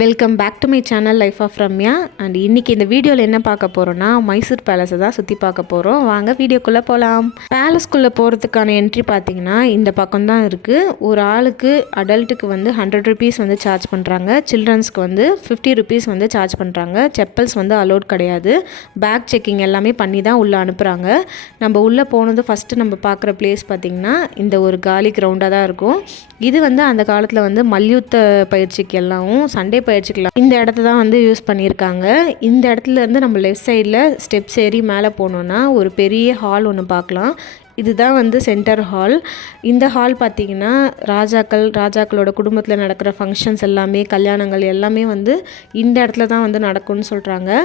Welcome back to my channel life of Ramya. And இன்றைக்கி இந்த வீடியோவில் என்ன பார்க்க போகிறோன்னா மைசூர் பேலஸை தான் சுற்றி பார்க்க போகிறோம். வாங்க வீடியோக்குள்ளே போகலாம். பேலஸ்குள்ளே போகிறதுக்கான என்ட்ரி பார்த்திங்கன்னா இந்த பக்கம் தான் இருக்குது. ஒரு ஆளுக்கு அடல்ட்டுக்கு வந்து 100 ருபீஸ் வந்து சார்ஜ் பண்ணுறாங்க. சில்ட்ரன்ஸ்க்கு வந்து 50 ருபீஸ் வந்து சார்ஜ் பண்ணுறாங்க. செப்பல்ஸ் வந்து அலோட் கிடையாது. பேக் செக்கிங் எல்லாமே பண்ணி தான் உள்ளே அனுப்புகிறாங்க. நம்ம உள்ளே போனது ஃபஸ்ட்டு நம்ம பார்க்குற பிளேஸ் பார்த்திங்கன்னா இந்த ஒரு காலி கிரவுண்டாக தான் இருக்கும். இது வந்து அந்த காலத்தில் வந்து மல்யுத்த பயிற்சிக்கு எல்லாமும் சண்டே பயிற்சிக்கலாம் இந்த இடத்த தான் வந்து யூஸ் பண்ணியிருக்காங்க. இந்த இடத்துல இருந்து நம்ம லெஃப்ட் சைடில் ஸ்டெப்ஸ் ஏறி மேலே போனோன்னா ஒரு பெரிய ஹால் ஒன்று பார்க்கலாம். இதுதான் வந்து சென்டர் ஹால். இந்த ஹால் பார்த்திங்கன்னா ராஜாக்களோட குடும்பத்தில் நடக்கிற ஃபங்க்ஷன்ஸ் எல்லாமே, கல்யாணங்கள் எல்லாமே வந்து இந்த இடத்துல தான் வந்து நடக்கும்னு சொல்கிறாங்க.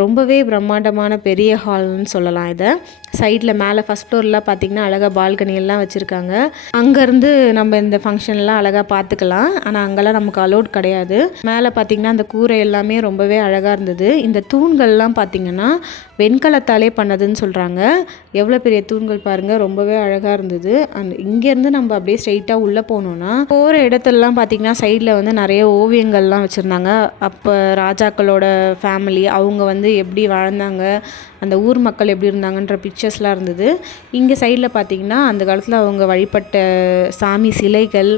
ரொம்பவே பிரம்மாண்டமான பெரிய ஹால்னு சொல்லலாம். இதை சைடில் மேலே ஃபஸ்ட் ஃப்ளோர்லாம் பார்த்திங்கன்னா அழகாக பால்கனி எல்லாம் வச்சுருக்காங்க. அங்கேருந்து நம்ம இந்த ஃபங்க்ஷன்லாம் அழகாக பார்த்துக்கலாம். ஆனால் அங்கெல்லாம் நமக்கு அலோட் கிடையாது. மேலே பார்த்திங்கன்னா அந்த கூரை எல்லாமே ரொம்பவே அழகாக இருந்தது. இந்த தூண்கள்லாம் பார்த்திங்கன்னா வெண்கலத்தாலே பண்ணதுன்னு சொல்கிறாங்க. எவ்வளோ பெரிய தூண்கள் பாருங்கள், ரொம்பவே அழகாக இருந்தது. அண்ட் இங்கேருந்து நம்ம அப்படியே ஸ்ட்ரெயிட்டாக உள்ளே போனோன்னா போகிற இடத்துலலாம் பார்த்திங்கன்னா சைடில் வந்து நிறைய ஓவியங்கள்லாம் வச்சுருந்தாங்க. அப்போ ராஜாக்களோட ஃபேமிலி அவங்க வந்து எப்படி வாழ்ந்தாங்க, அந்த ஊர் மக்கள் எப்படி இருந்தாங்கன்ற பிக்சர்ஸ்லாம் இருந்தது. இங்கே சைடில் பார்த்திங்கன்னா அந்த காலத்தில் அவங்க வழிபட்ட சாமி சிலைகள்,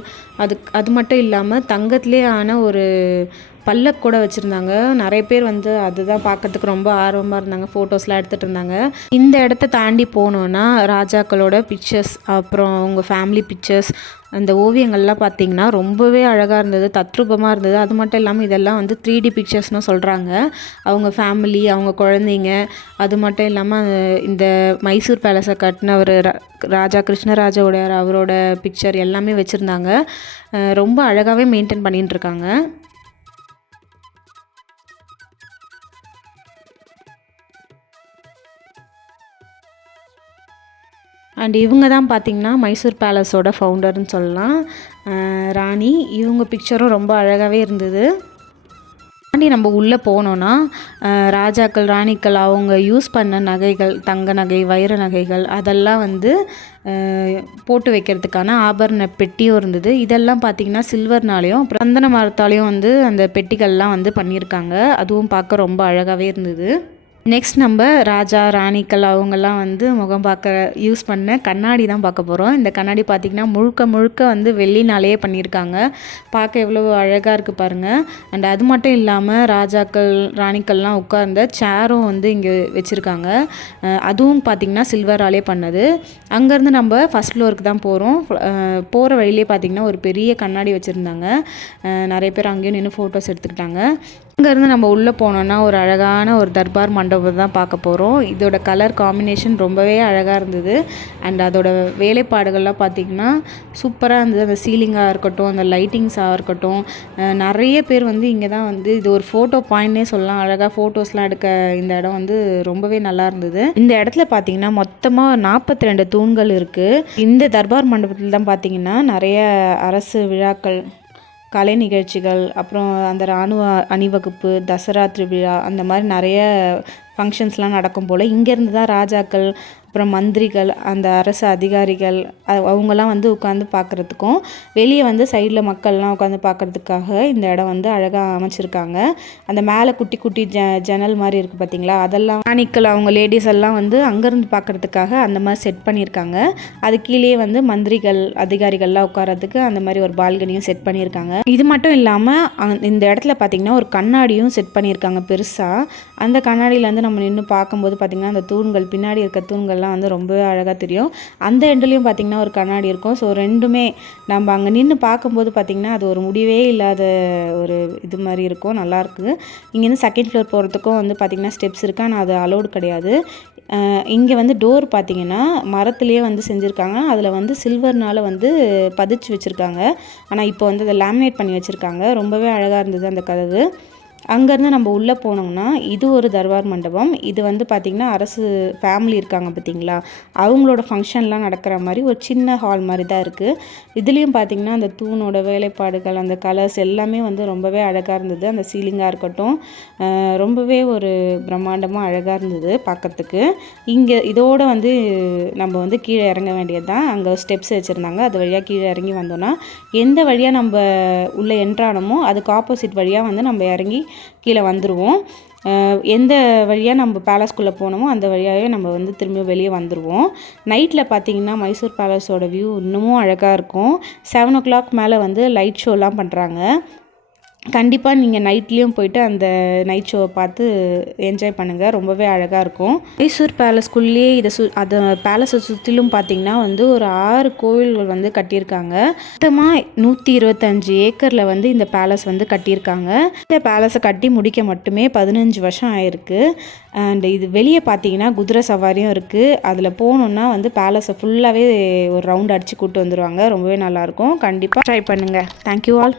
அது மட்டும் இல்லாமல் தங்கத்திலே ஆன ஒரு பல்லக்கு கூட வச்சுருந்தாங்க. நிறைய பேர் வந்து அதுதான் பார்க்கறதுக்கு ரொம்ப ஆர்வமாக இருந்தாங்க. ஃபோட்டோஸ்லாம் எடுத்துகிட்டு இருந்தாங்க. இந்த இடத்த தாண்டி போனோன்னா ராஜாக்களோட பிக்சர்ஸ், அப்புறம் அவங்க ஃபேமிலி பிக்சர்ஸ், அந்த ஓவியங்கள்லாம் பார்த்திங்கன்னா ரொம்பவே அழகாக இருந்தது, தத்ரூபமாக இருந்தது. அது மட்டும் இல்லாமல் இதெல்லாம் வந்து 3D பிக்சர்ஸ்னு சொல்கிறாங்க. அவங்க ஃபேமிலி, அவங்க குழந்தைங்க, அது மட்டும் இல்லாமல் இந்த மைசூர் பேலஸை கட்டினவர் ராஜா கிருஷ்ணராஜோட அவரோட பிக்சர் எல்லாமே வச்சுருந்தாங்க. ரொம்ப அழகாகவே மெயின்டைன் பண்ணிகிட்டு இருக்காங்க. அண்ட் இவங்க தான் பார்த்திங்கன்னா மைசூர் பேலஸோட ஃபவுண்டர்னு சொல்லலாம், ராணி. இவங்க பிக்சரும் ரொம்ப அழகாகவே இருந்தது. தாண்டி நம்ம உள்ளே போனோன்னா ராஜாக்கள் ராணிக்கள் அவங்க யூஸ் பண்ண நகைகள், தங்க நகை, வைர நகைகள், அதெல்லாம் வந்து போட்டு வைக்கிறதுக்கான ஆபரண பெட்டியும் இருந்தது. இதெல்லாம் பார்த்திங்கன்னா சில்வர்னாலேயும் சந்தன மரத்தாலேயும் வந்து அந்த பெட்டிகள்லாம் வந்து பண்ணியிருக்காங்க. அதுவும் பார்க்க ரொம்ப அழகாகவே இருந்தது. நெக்ஸ்ட் நம்ம ராஜா ராணிக்கள் அவங்கெல்லாம் வந்து முகம் பார்க்க யூஸ் பண்ண கண்ணாடி தான் பார்க்க போகிறோம். இந்த கண்ணாடி பார்த்திங்கன்னா முழுக்க வந்து வெள்ளினாலேயே பண்ணியிருக்காங்க. பார்க்க எவ்வளோ அழகாக இருக்குது பாருங்கள். அண்ட் அது மட்டும் இல்லாமல் ராஜாக்கள் ராணிக்கள்லாம் உட்கார்ந்த சேரும் வந்து இங்கே வச்சுருக்காங்க. அதுவும் பார்த்திங்கன்னா சில்வராலே பண்ணது. அங்கேருந்து நம்ம ஃபஸ்ட் ஃப்ளோருக்கு தான் போகிறோம். போகிற வழியிலே பார்த்திங்கன்னா ஒரு பெரிய கண்ணாடி வச்சுருந்தாங்க. நிறைய பேர் அங்கேயும் நின்று ஃபோட்டோஸ் எடுத்துக்கிட்டாங்க. அங்கேருந்து நம்ம உள்ளே போனோன்னா ஒரு அழகான ஒரு தர்பார் மண்டபம் தான் பார்க்க போகிறோம். இதோட கலர் காம்பினேஷன் ரொம்பவே அழகாக இருந்தது. அண்ட் அதோட வேலைப்பாடுகள்லாம் பார்த்திங்கன்னா சூப்பராக இருந்தது. அந்த சீலிங்காக இருக்கட்டும், அந்த லைட்டிங்ஸாக இருக்கட்டும், நிறைய பேர் வந்து இங்கே தான் வந்து இது ஒரு ஃபோட்டோ பாயிண்ட்னே சொல்லலாம். அழகாக ஃபோட்டோஸ்லாம் எடுக்க இந்த இடம் வந்து ரொம்பவே நல்லா இருந்தது. இந்த இடத்துல பார்த்திங்கன்னா மொத்தமாக 42 தூண்கள் இருக்குது. இந்த தர்பார் மண்டபத்தில் தான் பார்த்திங்கன்னா நிறைய அரசு விழாக்கள், கலை நிகழ்ச்சிகள், அப்புறம் அந்த இராணுவ அணிவகுப்பு, தசரா திருவிழா, அந்த மாதிரி நிறைய ஃபங்க்ஷன்ஸ்லாம் நடக்கும் போல். இங்கேருந்து தான் ராஜாக்கள், அப்புறம் மந்திரிகள், அந்த அரசு அதிகாரிகள் அவங்கெல்லாம் வந்து உட்காந்து பார்க்குறதுக்கும், வெளியே வந்து சைடில் மக்கள்லாம் உட்காந்து பார்க்குறதுக்காக இந்த இடம் வந்து அழகாக அமைச்சிருக்காங்க. அந்த மேலே குட்டி குட்டி ஜன்னல் மாதிரி இருக்குது பார்த்திங்களா, அதெல்லாம் ராணிக்கள் அவங்க லேடிஸ் எல்லாம் வந்து அங்கேருந்து பார்க்குறதுக்காக அந்த மாதிரி செட் பண்ணியிருக்காங்க. அது கீழே வந்து மந்திரிகள் அதிகாரிகள்லாம் உட்காரத்துக்கு அந்த மாதிரி ஒரு பால்கனியும் செட் பண்ணியிருக்காங்க. இது மட்டும் இல்லாமல் இந்த இடத்துல பார்த்திங்கன்னா ஒரு கண்ணாடியும் செட் பண்ணியிருக்காங்க பெருசாக. அந்த கண்ணாடியிலேருந்து நம்ம நின்று பார்க்கும்போது பார்த்திங்கன்னா அந்த தூண்கள், பின்னாடி இருக்க தூண்கள்லாம் வந்து ரொம்பவே அழகாக தெரியும். அந்த எண்ட்லேயும் பார்த்திங்கன்னா ஒரு கண்ணாடி இருக்கும். ஸோ ரெண்டுமே நம்ம அங்கே நின்று பார்க்கும்போது பார்த்திங்கன்னா அது ஒரு முடிவே இல்லாத ஒரு இது மாதிரி இருக்கும், நல்லாயிருக்கு. இங்கேருந்து செகண்ட் ஃப்ளோர் போகிறதுக்கும் வந்து பார்த்திங்கன்னா ஸ்டெப்ஸ் இருக்குது. ஆனால் அது அலோடு கிடையாது. இங்கே வந்து டோர் பார்த்திங்கன்னா மரத்துலேயே வந்து செஞ்சுருக்காங்க. அதில் வந்து சில்வர்னால் வந்து பதிச்சு வச்சுருக்காங்க. ஆனால் இப்போ வந்து அதை லேமினேட் பண்ணி வச்சுருக்காங்க. ரொம்பவே அழகாக இருந்தது அந்த கதவு. அங்கேருந்து நம்ம உள்ளே போனோம்னா இது ஒரு தர்பார் மண்டபம். இது வந்து பார்த்திங்கன்னா அரசு ஃபேமிலி இருக்காங்க பார்த்திங்களா, அவங்களோட ஃபங்க்ஷன்லாம் நடக்கிற மாதிரி ஒரு சின்ன ஹால் மாதிரி தான் இருக்குது. இதுலேயும் பார்த்திங்கன்னா அந்த தூணோட வேலைப்பாடுகள், அந்த கலர்ஸ் எல்லாமே வந்து ரொம்பவே அழகாக இருந்தது. அந்த சீலிங்காக இருக்கட்டும் ரொம்பவே ஒரு பிரம்மாண்டமாக அழகாக இருந்தது பார்க்குறதுக்கு. இங்கே இதோடு வந்து நம்ம வந்து கீழே இறங்க வேண்டியது தான். அங்கே ஸ்டெப்ஸ் வச்சுருந்தாங்க, அது வழியாக கீழே இறங்கி வந்தோன்னா எந்த வழியாக நம்ம உள்ளே என்ட்ரானமோ அதுக்கு ஆப்போசிட் வழியாக வந்து நம்ம இறங்கி கீழே வந்துடுவோம். எந்த வழியாக நம்ம பேலஸ்குள்ளே போனோமோ அந்த வழியாகவே நம்ம வந்து திரும்ப வெளியே வந்துடுவோம். நைட்டில் பார்த்திங்கன்னா மைசூர் பேலஸோட வியூ இன்னமும் அழகாக இருக்கும். 7 o'clock மேலே வந்து லைட் ஷோலாம் பண்ணுறாங்க. கண்டிப்பாக நீங்கள் நைட்லேயும் போயிட்டு அந்த நைட் ஷோவை பார்த்து என்ஜாய் பண்ணுங்கள், ரொம்பவே அழகாக இருக்கும். மைசூர் பேலஸ்குள்ளேயே அதை பேலஸை சுற்றிலும் பார்த்திங்கன்னா வந்து ஒரு 6 கோவில்கள் வந்து கட்டியிருக்காங்க. மொத்தமாக 125 ஏக்கரில் வந்து இந்த பேலஸ் வந்து கட்டியிருக்காங்க. இந்த பேலஸை கட்டி முடிக்க மட்டுமே 15 வருஷம் ஆயிருக்கு. அண்ட் இது வெளியே பார்த்தீங்கன்னா குதிரை சவாரியும் இருக்குது. அதில் போகணுன்னா வந்து பேலஸை ஃபுல்லாகவே ஒரு ரவுண்ட் அடித்து கூப்பிட்டு வந்துடுவாங்க. ரொம்பவே நல்லாயிருக்கும், கண்டிப்பாக ட்ரை பண்ணுங்கள். Thank you all.